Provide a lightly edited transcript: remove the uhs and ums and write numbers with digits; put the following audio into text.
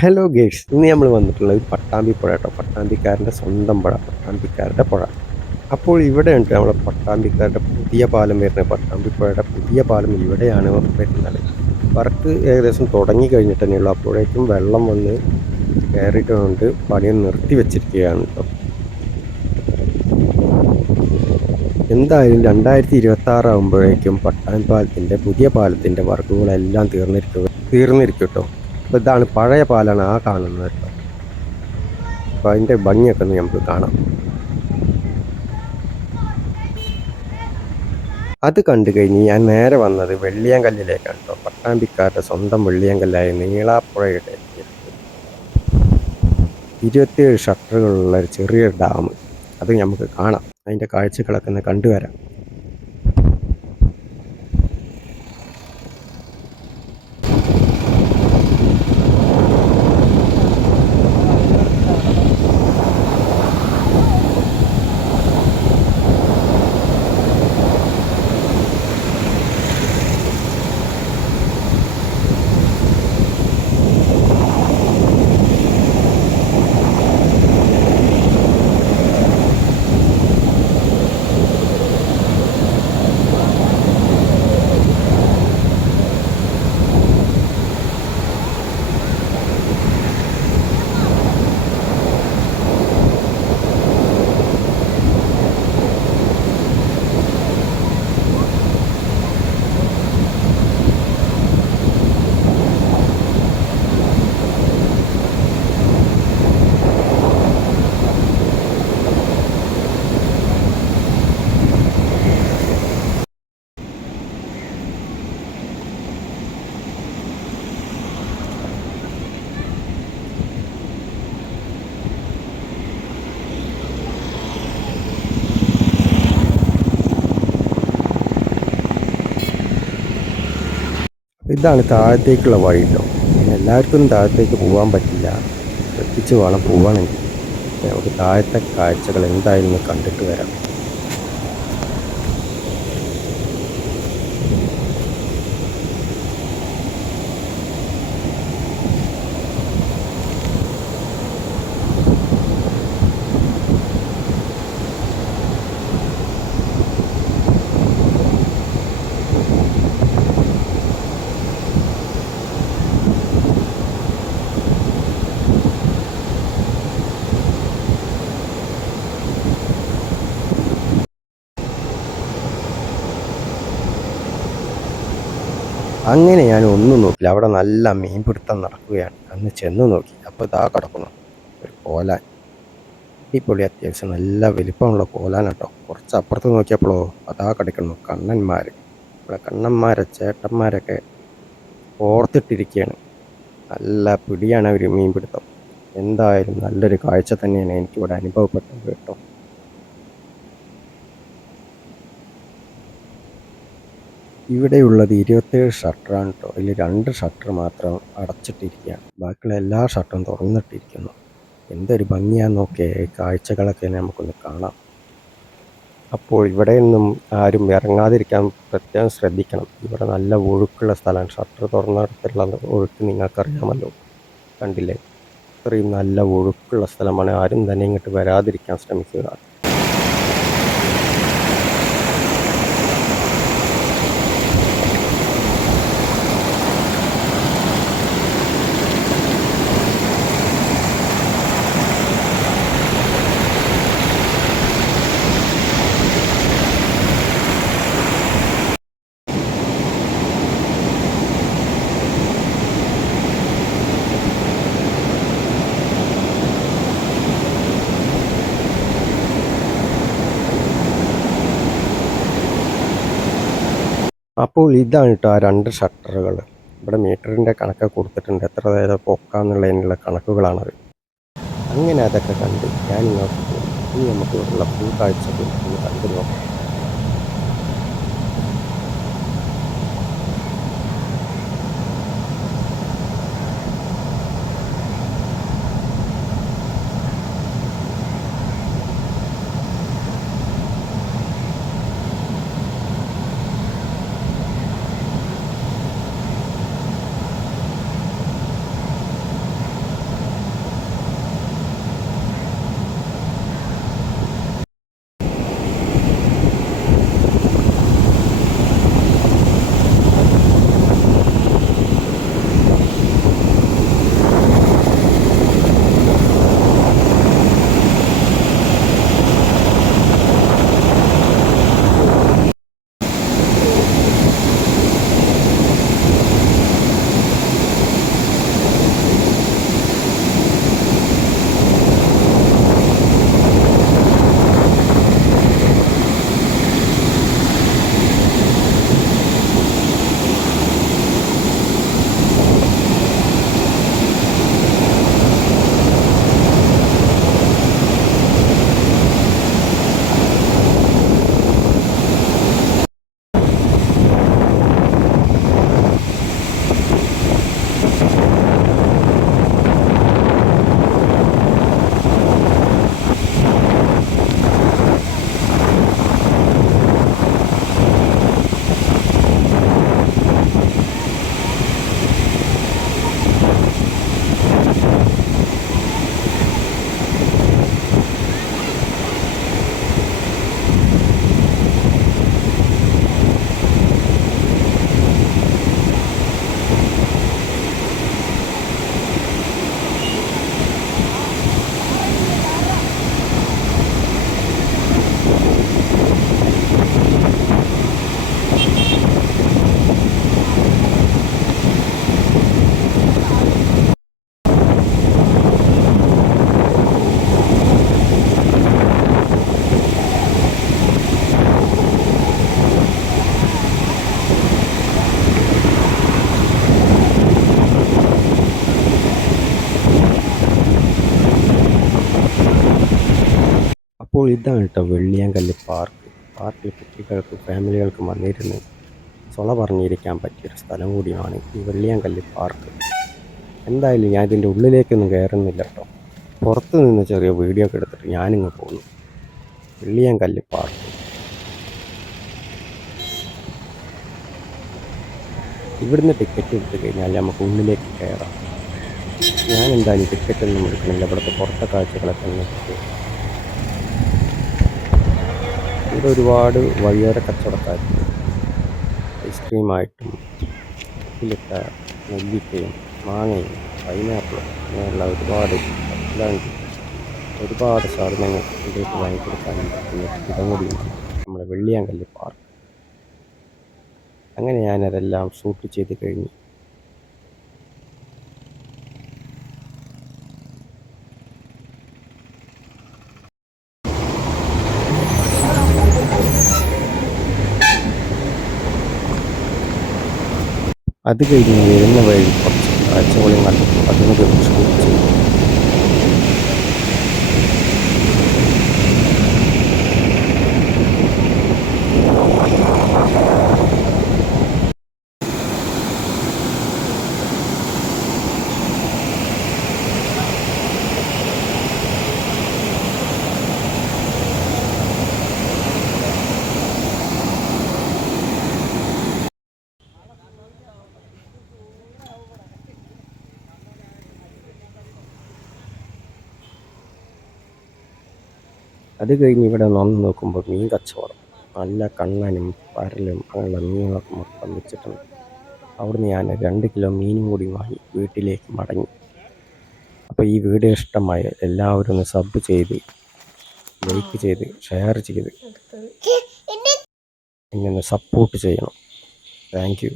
Hello girls, ഇന്ന് നമ്മൾ വന്നിട്ടുള്ളത് പട്ടാമ്പി പുഴ കേട്ടോ. പട്ടാമ്പിക്കാരൻ്റെ സ്വന്തം പുഴ, പട്ടാമ്പിക്കാരുടെ പുഴ. അപ്പോൾ ഇവിടെ ഉണ്ട് നമ്മളെ പട്ടാമ്പിക്കാരുടെ പുതിയ പാലം വരുന്നത്. പട്ടാമ്പി പുഴയുടെ പുതിയ പാലം ഇവിടെയാണ് വരുന്നത്. വർക്ക് ഏകദേശം തുടങ്ങി കഴിഞ്ഞിട്ട് തന്നെയുള്ളൂ. അപ്പോഴേക്കും വെള്ളം വന്ന് കയറിയിട്ടുണ്ട്. പണി നിർത്തി വെച്ചിരിക്കുകയാണ് കേട്ടോ. എന്തായാലും 2026 ആകുമ്പോഴേക്കും പട്ടാമ്പി പാലത്തിൻ്റെ പുതിയ പാലത്തിൻ്റെ വർക്കുകളെല്ലാം തീർന്നിരിക്കും കേട്ടോ. അപ്പോൾ ഇതാണ് പഴയ പാലാണ് ആ കാണുന്നത് കേട്ടോ. അപ്പോൾ അതിൻ്റെ ഭംഗിയൊക്കെ ഒന്ന് നമുക്ക് കാണാം. അത് കണ്ടു കഴിഞ്ഞ് ഞാൻ നേരെ വന്നത് വെള്ളിയാങ്കല്ലിലേക്കാണ് കേട്ടോ. പട്ടാമ്പിക്കാരുടെ സ്വന്തം വെള്ളിയാങ്കല്ലായ നീളാപ്പുഴയുടെ 27 ഷട്ടറുകളുള്ള ഒരു ചെറിയ ഡാം. അത് നമുക്ക് കാണാം. അതിൻ്റെ കാഴ്ചകളൊക്കെ ഒന്ന് കണ്ടുവരാം. ഇതാണ് താഴത്തേക്കുള്ള വഴി കേട്ടോ. പിന്നെ എല്ലാവർക്കും താഴത്തേക്ക് പോകാൻ പറ്റില്ല. ശ്രദ്ധിച്ച് വേണം പോവാണെങ്കിൽ. നമുക്ക് താഴത്തെ കാഴ്ചകൾ എന്തായാലും കണ്ടിട്ട് വരാം. അങ്ങനെ ഞാൻ ഒന്നും നോക്കില്ല. അവിടെ നല്ല മീൻപിടുത്തം നടക്കുകയാണ്. അന്ന് ചെന്ന് നോക്കി. അപ്പോൾ ഇതാ കിടക്കുന്നു ഒരു കോലാൻ. അടിപൊളി, അത്യാവശ്യം നല്ല വലിപ്പമുള്ള കോലാൻ കേട്ടോ. കുറച്ച് അപ്പുറത്ത് നോക്കിയപ്പോഴോ അതാ കിടക്കുന്നു കണ്ണന്മാർ. ഇവിടെ കണ്ണന്മാരെ ചേട്ടന്മാരൊക്കെ ഓർത്തിട്ടിരിക്കുകയാണ്. നല്ല പിടിയാണ് അവർ മീൻപിടുത്തം. എന്തായാലും നല്ലൊരു കാഴ്ച തന്നെയാണ് എനിക്കിവിടെ അനുഭവപ്പെട്ടത് കേട്ടോ. ഇവിടെയുള്ളത് 27 ഷട്ടറാണ് കേട്ടോ. അതിൽ 2 ഷട്ടർ മാത്രം അടച്ചിട്ടിരിക്കുകയാണ്. ബാക്കിയുള്ള എല്ലാ ഷട്ടറും തുറന്നിട്ടിരിക്കുന്നു. എന്തൊരു ഭംഗിയാന്ന് നോക്കിയേ. കാഴ്ചകളൊക്കെ നമുക്കൊന്ന് കാണാം. അപ്പോൾ ഇവിടെ നിന്നും ആരും ഇറങ്ങാതിരിക്കാൻ പ്രത്യേകം ശ്രദ്ധിക്കണം. ഇവിടെ നല്ല ഒഴുക്കുള്ള സ്ഥലമാണ്. ഷട്ടർ തുറന്നിടത്തുള്ള ഒഴുക്ക് നിങ്ങൾക്കറിയാമല്ലോ. കണ്ടില്ലേ, ഇത്രയും നല്ല ഒഴുക്കുള്ള സ്ഥലമാണ്. ആരും തന്നെ ഇങ്ങോട്ട് വരാതിരിക്കാൻ ശ്രമിക്കുക. അപ്പോൾ ഇതാണ് കേട്ടോ ആ 2 ഷട്ടറുകൾ. ഇവിടെ മീറ്ററിൻ്റെ കണക്ക് കൊടുത്തിട്ടുണ്ട്. എത്ര നേരം പൊക്കാന്നുള്ളതിനുള്ള കണക്കുകളാണത്. അങ്ങനെ അതൊക്കെ കണ്ട് ഞാൻ ഇങ്ങോട്ട് പോകും. ഇനി നമുക്ക് ഇവിടെയുള്ള ഫുൾ കാഴ്ചകൾ ഒന്ന് കണ്ടു നോക്കാം. അപ്പോൾ ഇതാണ് കേട്ടോ വെള്ളിയാങ്കല്ല് പാർക്ക്. പാർക്കിൽ കുട്ടികൾക്കും ഫാമിലികൾക്കും വന്നിരുന്ന് സൊള പറഞ്ഞിരിക്കാൻ പറ്റിയൊരു സ്ഥലം കൂടിയാണ് ഈ വെള്ളിയാങ്കല്ല് പാർക്ക്. എന്തായാലും ഞാൻ ഇതിൻ്റെ ഉള്ളിലേക്കൊന്നും കയറുന്നില്ല കേട്ടോ. പുറത്ത് നിന്ന് ചെറിയ വീഡിയോ ഒക്കെ എടുത്തിട്ട് ഞാനിങ്ങ് പോകുന്നു. വെള്ളിയാങ്കല്ല് പാർക്ക്. ഇവിടുന്ന് ടിക്കറ്റ് എടുത്തു കഴിഞ്ഞാൽ നമുക്ക് ഉള്ളിലേക്ക് കയറാം. ഞാൻ എന്തായാലും ടിക്കറ്റൊന്നും എടുക്കണില്ല, ഇവിടുത്തെ പുറത്തെ കാഴ്ചകളൊക്കെ നോക്കിയിട്ട്. ഇവിടെ ഒരുപാട് വഴിയോര കച്ചവടക്കാരുണ്ട്. ഐസ്ക്രീമായിട്ടും ഉപ്പിലിട്ട നെല്ലിക്കയും മാങ്ങയും പൈനാപ്പിളും അങ്ങനെയുള്ള ഒരുപാട് സാധനങ്ങൾ ഇതിലേക്ക് വാങ്ങിക്കൊടുക്കാനും പറ്റുന്ന ഇടം കൂടിയാണ് നമ്മുടെ വെള്ളിയാങ്കല്ല് പാർക്ക്. അങ്ങനെ ഞാനതെല്ലാം ഷൂട്ട് ചെയ്ത് കഴിഞ്ഞു. അത് കഴിഞ്ഞ് വരുന്ന വഴി കുറച്ച് കാഴ്ചകളും കണ്ടു. അതിനൊക്കെ ഷൂട്ട് ചെയ്തു. അത് കഴിഞ്ഞ് ഇവിടെ വന്ന് നോക്കുമ്പോൾ മീൻ കച്ചവടം. നല്ല കണ്ണനും പരലും അങ്ങനെയുള്ള മീനുകളൊക്കെ മൊത്തം വെച്ചിട്ടുണ്ട്. അവിടുന്ന് ഞാൻ 2 കിലോ മീനും കൂടി വാങ്ങി വീട്ടിലേക്ക് മടങ്ങി. അപ്പോൾ ഈ വീഡിയോ ഇഷ്ടമായ എല്ലാവരും ഒന്ന് സബ് ചെയ്ത്, ലൈക്ക് ചെയ്ത്, ഷെയർ ചെയ്ത് എന്നെ ഒന്ന് സപ്പോർട്ട് ചെയ്യണം. Thank you.